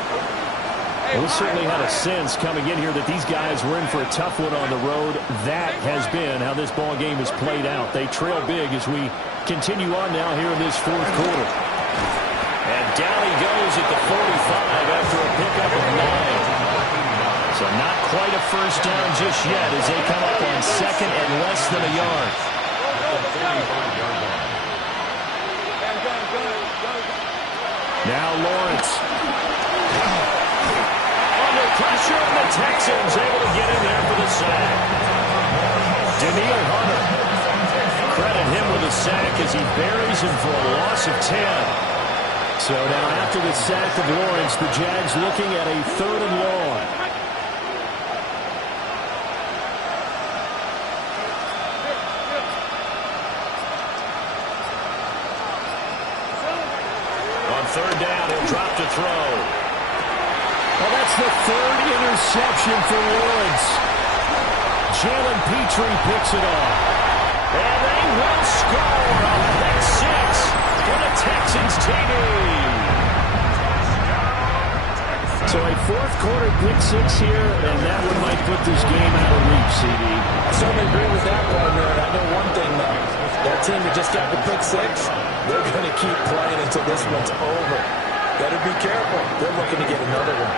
Well, we certainly had a sense coming in here that these guys were in for a tough one on the road. That has been how this ball game has played out. They trail big as we continue on now here in this fourth quarter. And down he goes at the 45 after a pickup of 9. So not quite a first down just yet as they come up on second and less than a yard. Now Lawrence. Under pressure, and the Texans able to get in there for the sack. Daniil Hunter. Credit him with a sack as he buries him for a loss of 10. So now after the sack of Lawrence, the Jags looking at a 3rd and long. On 3rd down, he'll drop to throw. Well, that's the 3rd interception for Lawrence. Jalen Petrie picks it off. And they will score on pick 6 for the Texans TD. So a 4th quarter pick 6 here, and that one might put this game out of reach, CD. I certainly agree with that, partner. And I know one thing, though. That team that just got the pick 6, they're going to keep playing until this one's over. Better be careful. They're looking to get another one.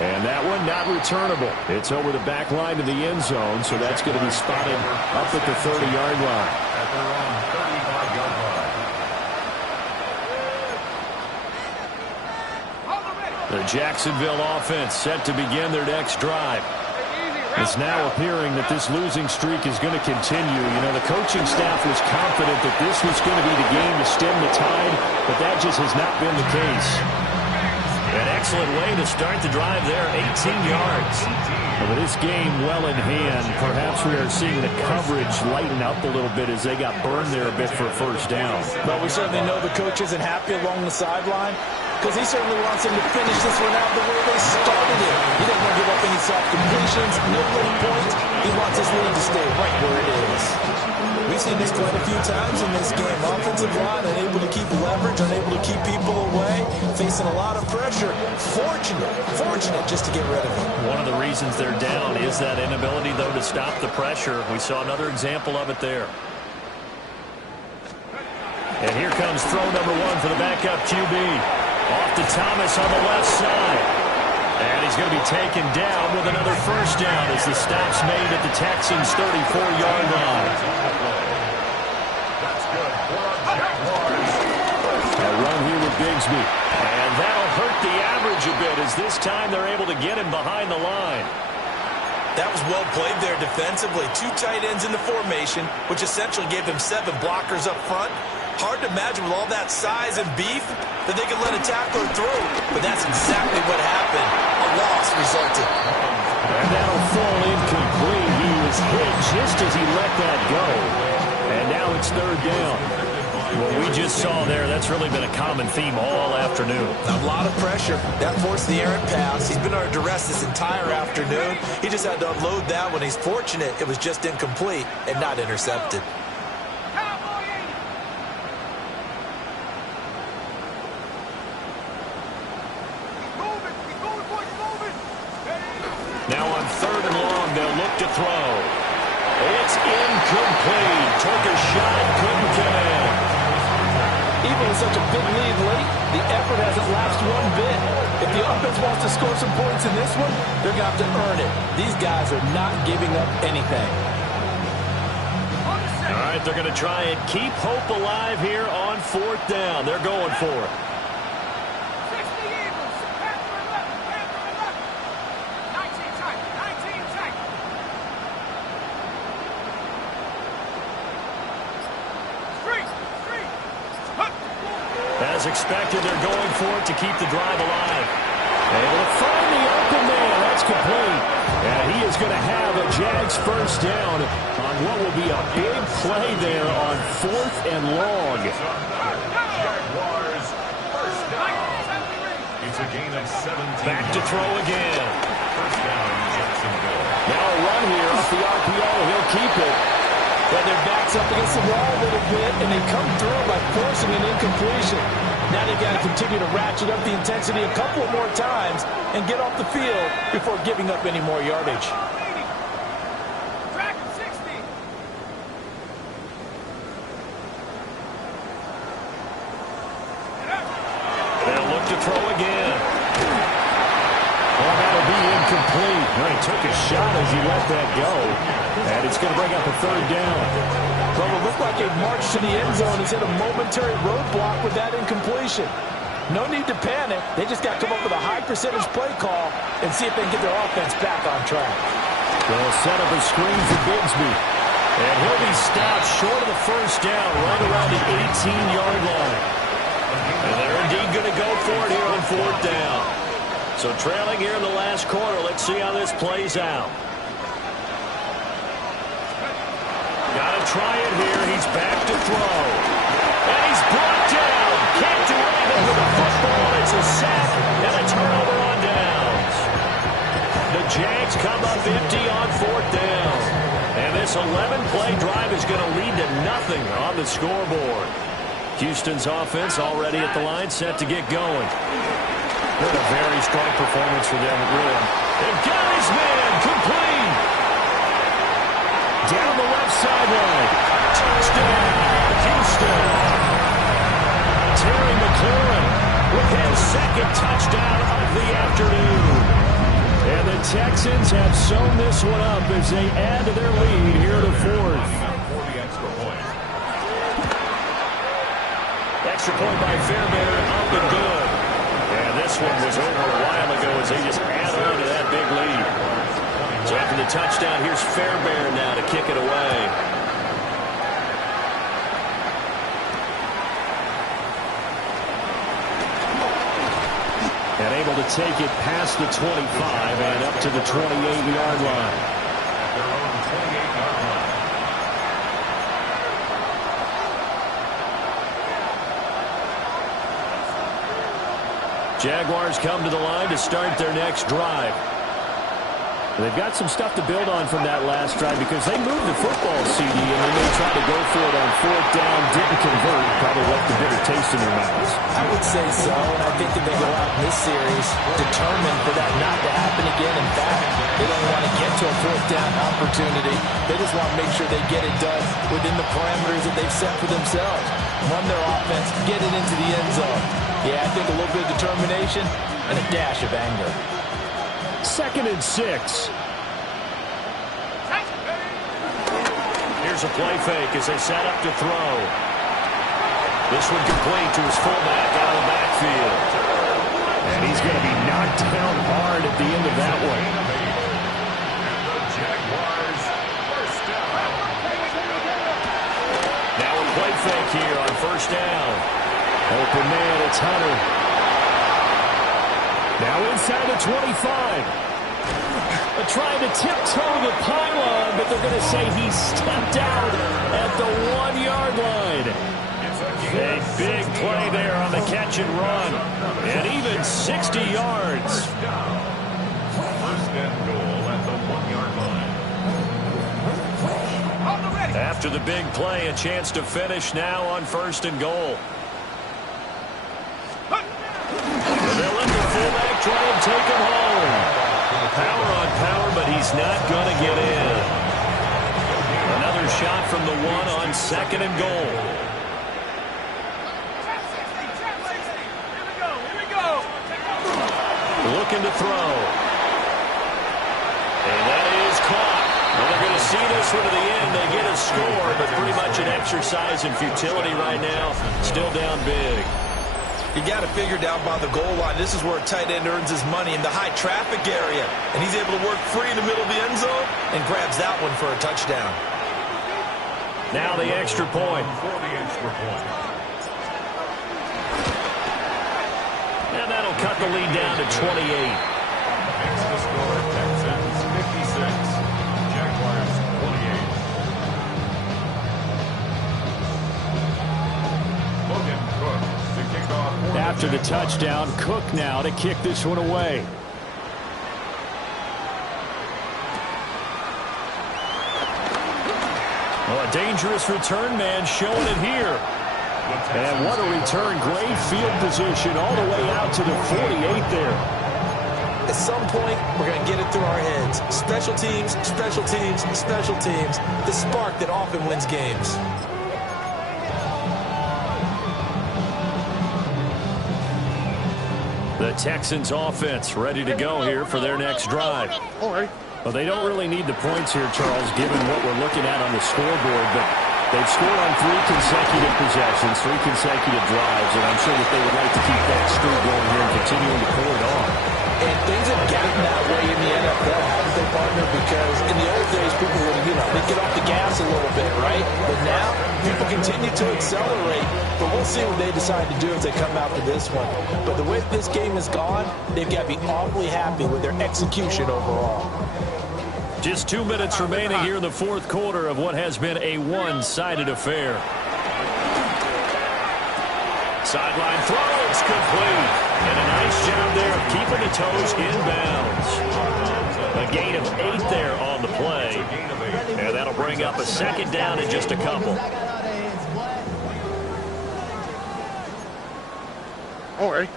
And that one not returnable. It's over the back line of the end zone, so that's going to be spotted up at the 30-yard line. At their own 35-yard line. The Jacksonville offense set to begin their next drive. It's now appearing that this losing streak is going to continue. You know, the coaching staff was confident that this was going to be the game to stem the tide, but that just has not been the case. An excellent way to start the drive there, 18 yards. With this game well in hand, perhaps we are seeing the coverage lighten up a little bit as they got burned there a bit for a first down. But we certainly know the coach isn't happy along the sideline because he certainly wants them to finish this one out the way they started it. He doesn't want to give up any soft completions, no late points. He wants his lead to stay right where it is. We've seen this quite a few times in this game. Offensive line unable to keep leverage, unable to keep people away, facing a lot of pressure. Fortunate just to get rid of it. One of the reasons they're down is that inability, though, to stop the pressure. We saw another example of it there. And here comes throw number 1 for the backup QB. Off to Thomas on the left side. And he's going to be taken down with another first down as the stop's made at the Texans' 34-yard line. That's good for our Jaguars. A run here with Bigsby. And that'll hurt the average a bit as this time they're able to get him behind the line. That was well played there defensively. 2 tight ends in the formation, which essentially gave them 7 blockers up front. Hard to imagine with all that size and beef that they could let a tackler through. But that's exactly what happened. A loss resulted. And that'll fall incomplete. He was hit just as he let that go. And now it's 3rd down. What we just saw there, that's really been a common theme all afternoon. A lot of pressure. That forced the errant pass. He's been under duress this entire afternoon. He just had to unload that one. He's fortunate it was just incomplete and not intercepted. Now on 3rd and long, they'll look to throw. It's incomplete. Took a shot, couldn't get in. Even with such a big lead late, the effort hasn't lapsed one bit. If the offense wants to score some points in this one, they're going to have to earn it. These guys are not giving up anything. All right, they're going to try and keep hope alive here on 4th down. They're going for it. As expected, they're going for it to keep the drive alive. Able to find the open man. That's complete. And he is going to have a Jags first down on what will be a big play there on 4th and long. Jaguars first down. It's a gain of 17. Back to throw again. First down, Jacksonville. Now a run here off the RPO. He'll keep it. Yeah, their back's up against the wall a little bit, and they come through by forcing an incompletion. Now they've got to continue to ratchet up the intensity a couple more times and get off the field before giving up any more yardage. They'll look to throw again. Well, that'll be incomplete. Well, he took a shot as he let that go. And it's going to bring up a third down. Well, it looked like a march to the end zone is hit a momentary roadblock with that incompletion. No need to panic. They just got to come up with a high percentage play call and see if they can get their offense back on track. They'll set up a screen for Bigsby. And he'll be stopped short of the first down, right around the 18-yard line. And they're indeed going to go for it here on fourth down. So trailing here in the last quarter. Let's see how this plays out. Got to try it here. He's back to throw. And he's brought down. Can't do anything with the football. It's a sack and a turnover on downs. The Jags come up empty on fourth down. And this 11-play drive is going to lead to nothing on the scoreboard. Houston's offense already at the line, set to get going. What a very strong performance for them, really. They've got his man complete. Down the left sideline. Touchdown, Houston. Terry McLaurin with his second touchdown of the afternoon. And the Texans have sewn this one up as they add to their lead here to fourth. Extra point by Fairbairn, up and good. And this one was over a while ago as they just add on to that big lead. So after the touchdown, here's Fairbairn now to kick it away. And able to take it past the 25 and up to the 28-yard line. Their own 28-yard line. Jaguars come to the line to start their next drive. They've got some stuff to build on from that last drive because they moved the football, CD, and then they tried to go for it on fourth down, didn't convert, probably left a bitter taste in their mouths. I would say so, and I think that they go out in this series determined for that not to happen again. In fact, they don't want to get to a fourth down opportunity. They just want to make sure they get it done within the parameters that they've set for themselves. Run their offense, get it into the end zone. Yeah, I think a little bit of determination and a dash of anger. 2nd and 6. Here's a play fake as they set up to throw. This one complete to his fullback out of the backfield. And he's going to be knocked down hard at the end of that one. Jaguars first down. Now a play fake here on first down. Open man, it's Hunter. Now inside the 25. They're trying to tiptoe the pylon, but they're going to say he stepped out at the 1-yard line. A big play there on the catch and run. And even 60 yards. First and goal at the 1-yard line. After the big play, a chance to finish now on first and goal. And they'll let the fullback try and take him home. Power on power, but he's not going to get in. Another shot from the one on 2nd and goal. Looking to throw. And that is caught. Well, they're going to see this one to the end. They get a score, but pretty much an exercise in futility right now. Still down big. You got to figure down by the goal line. This is where a tight end earns his money in the high traffic area. And he's able to work free in the middle of the end zone and grabs that one for a touchdown. Now the extra point. For the extra point. And that'll cut the lead down to 28. Makes the score Texans 56. Jaguars 28. Logan Cook. After the touchdown, Cook now to kick this one away. Well, a dangerous return man showing it here. And what a return. Great field position all the way out to the 48 there. At some point, we're going to get it through our heads. Special teams, special teams, special teams. The spark that often wins games. The Texans offense ready to go here for their next drive. Well, they don't really need the points here, Charles, given what we're looking at on the scoreboard, but they've scored on 3 consecutive possessions, 3 consecutive drives, and I'm sure that they would like to keep that streak going here and continuing to pour it on. And things have gotten that way in the NFL, haven't they, partner? Because in the old days, people would, they'd get off the gas a little bit, right? But now, people continue to accelerate. But we'll see what they decide to do as they come out to this one. But the way this game has gone, they've got to be awfully happy with their execution overall. Just 2 minutes remaining here in the fourth quarter of what has been a one-sided affair. Sideline throw, it's complete. And a nice job there of keeping the toes inbounds. A gain of 8 there on the play. And that'll bring up a second down in just a couple. All right.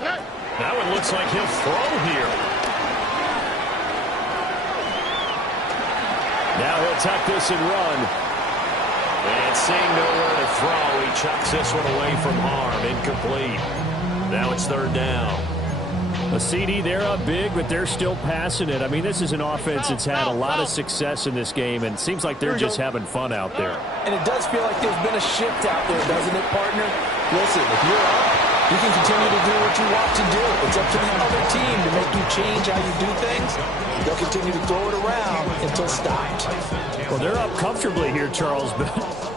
That one looks like he'll throw here. Now he'll tuck this and run. And seeing nowhere to throw, he chucks this one away from harm. Incomplete. Now it's third down. A CD, they're up big, but they're still passing it. I mean, this is an offense that's had a lot of success in this game, and it seems like they're just having fun out there. And it does feel like there's been a shift out there, doesn't it, partner? Listen, if you're up, you can continue to do what you want to do. It's up to the other team to make you change how you do things. They'll continue to throw it around until stopped. Well, they're up comfortably here, Charles, but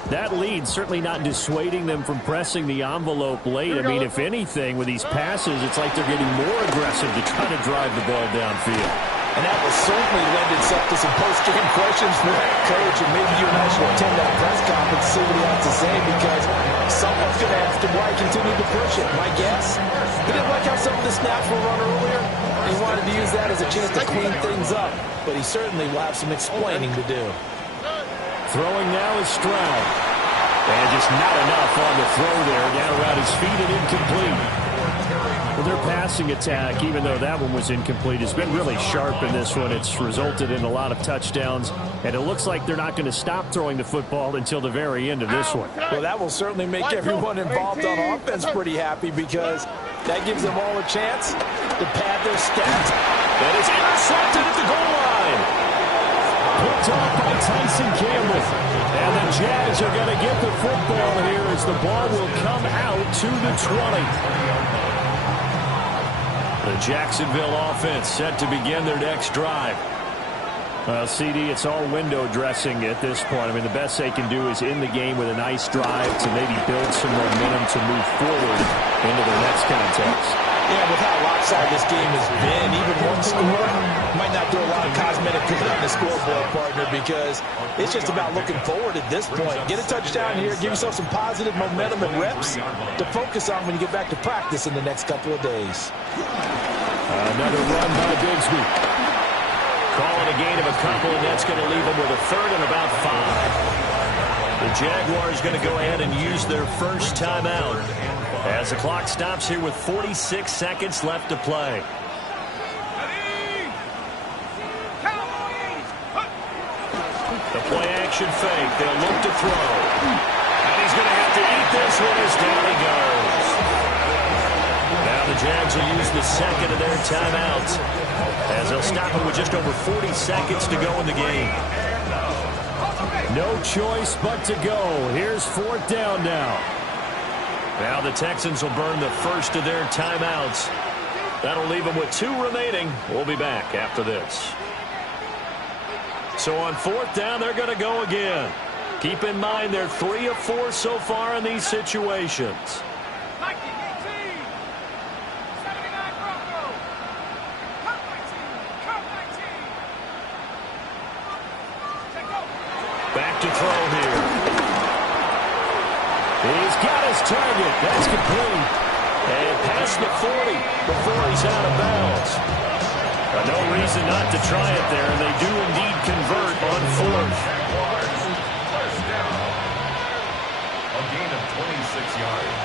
that lead certainly not dissuading them from pressing the envelope late. I mean, if anything, with these passes, it's like they're getting more aggressive to try to drive the ball downfield. And that will certainly lend itself to some post-game questions for that coach, and maybe you and I should attend that press conference and see what he has to say, because someone's going to ask him why he continued to push it. My guess, he didn't like how some of the snaps were run earlier. He wanted to use that as a chance to clean things up, but he certainly will have some explaining to do. Throwing now is Stroud. And just not enough on the throw there. Down around his feet and incomplete. Well, their passing attack, even though that one was incomplete, has been really sharp in this one. It's resulted in a lot of touchdowns, and it looks like they're not going to stop throwing the football until the very end of this one. Well, that will certainly make everyone involved on offense pretty happy, because that gives them all a chance to pad their stats. That is intercepted at the goal line. Picked off by Tyson Campbell. And the Jags are going to get the football here as the ball will come out to the 20. The Jacksonville offense set to begin their next drive. Well, CD, it's all window dressing at this point. I mean, the best they can do is in the game with a nice drive to maybe build some momentum to move forward into their next contest. Yeah, with how lopsided this game has been, even one score might not do a lot of cosmetic good on the scoreboard, partner, because it's just about looking forward at this point. Get a touchdown here, give yourself some positive momentum and reps to focus on when you get back to practice in the next couple of days. Another run by Bigsby. Calling a gain of a couple, and that's going to leave them with a third and about 5. The Jaguars going to go ahead and use their first timeout as the clock stops here with 46 seconds left to play. The play action fake. They'll look to throw. And he's going to have to eat this one as down he goes. Now the Jags will use the second of their timeouts as they'll stop it with just over 40 seconds to go in the game. No choice but to go. Here's fourth down now. Now the Texans will burn the first of their timeouts. That'll leave them with 2 remaining. We'll be back after this. So on fourth down, they're going to go again. Keep in mind they're 3 of 4 so far in these situations. Back to throw here. He's got his target. That's complete. And past the 40 before he's out of bounds. No reason not to try it there, and they do indeed convert on fourth. gain of 26 yards.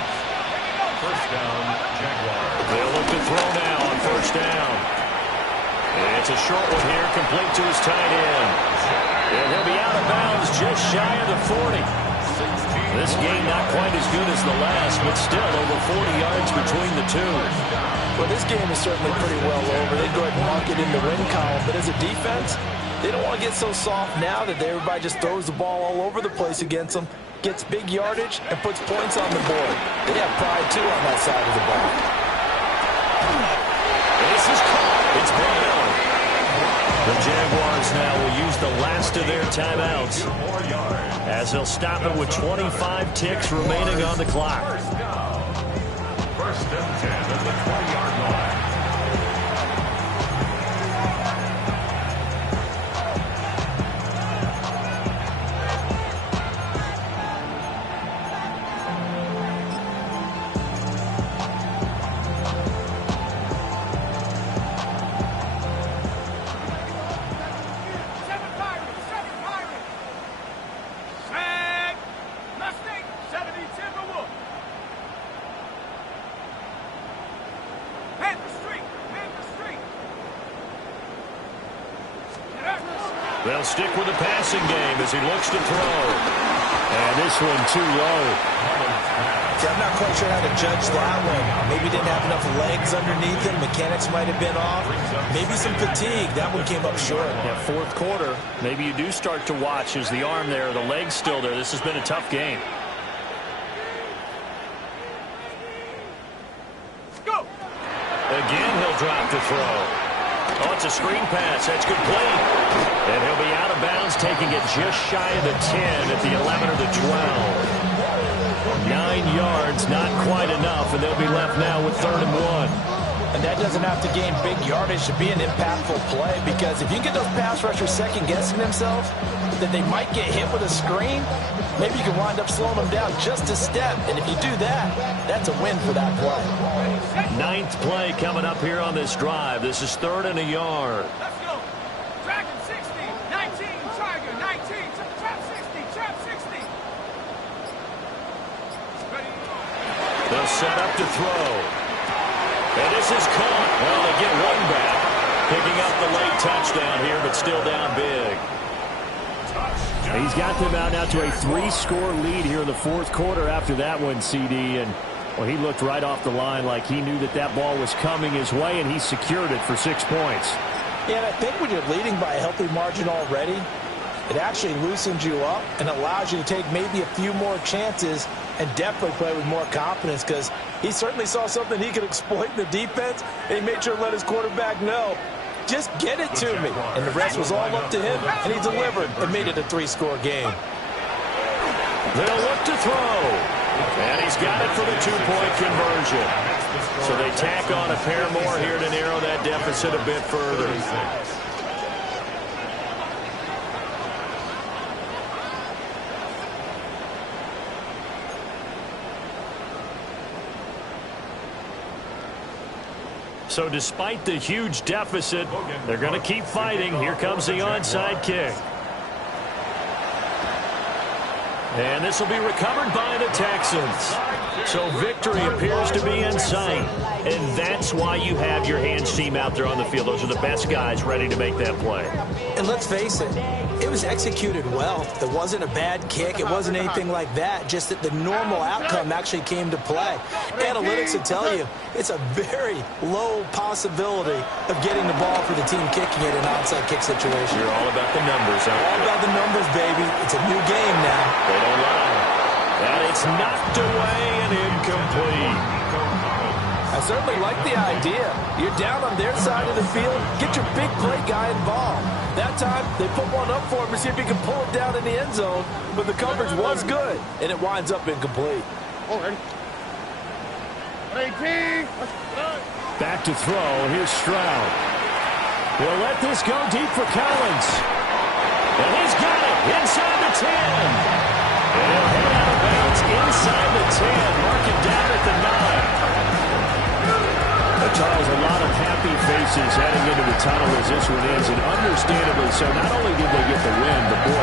First down, Jaguars. They'll look to throw now on first down. It's a short one here, complete to his tight end. And he'll be out of bounds just shy of the 40. This game not quite as good as the last, but still over 40 yards between the two. Well, this game is certainly pretty well over. They go ahead and mark it in the win column. But as a defense, they don't want to get so soft now that everybody just throws the ball all over the place against them, gets big yardage, and puts points on the board. They have pride, too, on that side of the ball. This is caught. It's Brown. The Jaguars now will use the last of their timeouts as they'll stop it with 25 ticks remaining on the clock. First and 10 at the 20-yard line. They'll stick with the passing game as he looks to throw. And this one too low. See, I'm not quite sure how to judge that one. Maybe didn't have enough legs underneath him. Mechanics might have been off. Maybe some fatigue. That one came up short. Yeah, fourth quarter, maybe you do start to watch as the arm there, the leg's still there. This has been a tough game. Go! Again, he'll drop to throw. Oh, it's a screen pass. That's complete. And he'll be out of bounds, taking it just shy of the 10 at the 11 or the 12. 9 yards, not quite enough, and they'll be left now with 3rd and 1. And that doesn't have to gain big yardage to be an impactful play, because if you get those pass rushers second-guessing themselves, that they might get hit with a screen, maybe you can wind up slowing them down just a step. And if you do that, that's a win for that play. 9th play coming up here on this drive. This is 3rd and a yard. Let's go. Dragon 60, 19, Tiger 19, trap 60, trap 60. Ready? They'll set up to throw. And this is caught. Well, they get one back. Picking up the late touchdown here, but still down big. He's got them out now to a 3-score lead here in the 4th quarter after that one, CD. And, well, he looked right off the line like he knew that that ball was coming his way, and he secured it for 6 points. Yeah, and I think when you're leading by a healthy margin already, it actually loosens you up and allows you to take maybe a few more chances and definitely play with more confidence, because he certainly saw something he could exploit in the defense, and he made sure to let his quarterback know, just get it to me. And the rest was all up to him, and he delivered and made it a 3-score game. They'll look to throw. And he's got it for the 2-point conversion. So they tack on a pair more here to narrow that deficit a bit further. So despite the huge deficit, they're going to keep fighting. Here comes the onside kick. And this will be recovered by the Texans. So victory appears to be in sight. And that's why you have your hands team out there on the field. Those are the best guys ready to make that play. And let's face it, it was executed well. It wasn't a bad kick. It wasn't anything like that. Just that the normal outcome actually came to play. Analytics will tell you it's a very low possibility of getting the ball for the team kicking it in an onside kick situation. You're all about the numbers, huh? All about the numbers, baby. It's a new game now. They don't lie. And it's knocked away and incomplete. I certainly like the idea. You're down on their side of the field. Get your big play guy involved. That time, they put one up for him to see if he can pull it down in the end zone. But the coverage was good, and it winds up incomplete. Ready? 18. Back to throw. Here's Stroud. He'll let this go deep for Collins. And he's got it inside the 10. And he'll head out of bounds inside the 10. Mark it down at the 9. Charles, a lot of happy faces heading into the tunnel as this one ends, and understandably so. Not only did they get the win, but boy,